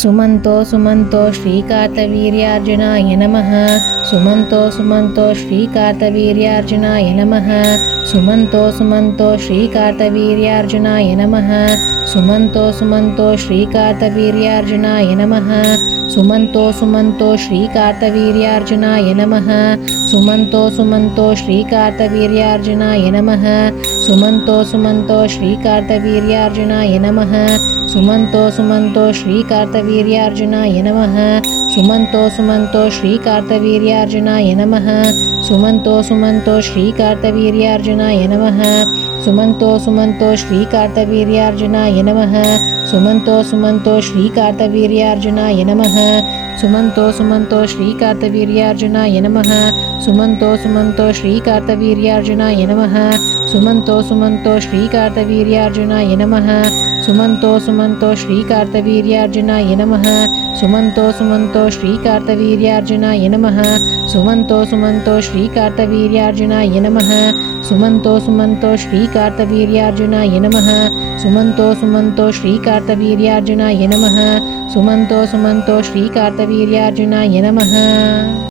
सुमन्तो सुमन्तो श्रीकार्तवीर्यार्जुनाय नमः। सुमन्तो सुमन्तो श्रीकार्तवीर्यार्जुनाय नमः। सुमन्तो सुमन्तो श्रीकार्तवीर्यार्जुनाय नमः। सुमन्तो सुमन्तो श्रीकार्तवीर्यार्जुनाय नमः। सुमन्तो सुमन्तो श्रीकार्तवीर्यार्जुनाय नमः। सुमन्तो सुमन्तो श्रीकार्तवीर्यार्जुनाय नमः। सुमन्तो सुमन्तो श्रीकार्तवीर्यार्जुनाय नमः। सुमन्तो सुमन्तो श्रीकार्तवीर्यार्जुनाय नमः। सुमन्तो सुमन्तो श्रीकार्तवीर्यार्जुनाय नमः। सुमन्तो सुमन्तो श्रीकार्तवीर्यार्जुनाय नमः। सुमन्तो सुमन्तो श्रीकार्तवीर्यार्जुनाय नमः। सुमन्तो सुमन्तो श्रीकार्तवीर्यार्जुनाय नमः। सुमन्तो सुमन्तो श्रीकार्तवीर्यार्जुनाय नमः। सुमन्तो सुमन्तो श्रीकार्तवीर्यार्जुनाय नमः। सुमन्तो सुमन्तो श्रीकार्तवीर्यार्जुनाय नमः। सुमन्तो सुमन्तो श्रीकार्तवीर्यार्जुनाय नमः। सुमन्तो सुमन्तो श्रीकार्तवीर्यार्जुनाय नमः। सुमन्तो सुमन्तो श्रीकार्तवीर्यार्जुनाय नमः। सुमन्तो सुमन्तो श्रीकार्तवीर्यार्जुनाय नमः। सुमन्तो सुमन्तो श्रीकार्तवीर्यार्जुनाय नमः। सुमन्तो सुमन्तो श्रीकार्तवीर्यार्जुनाय नमः।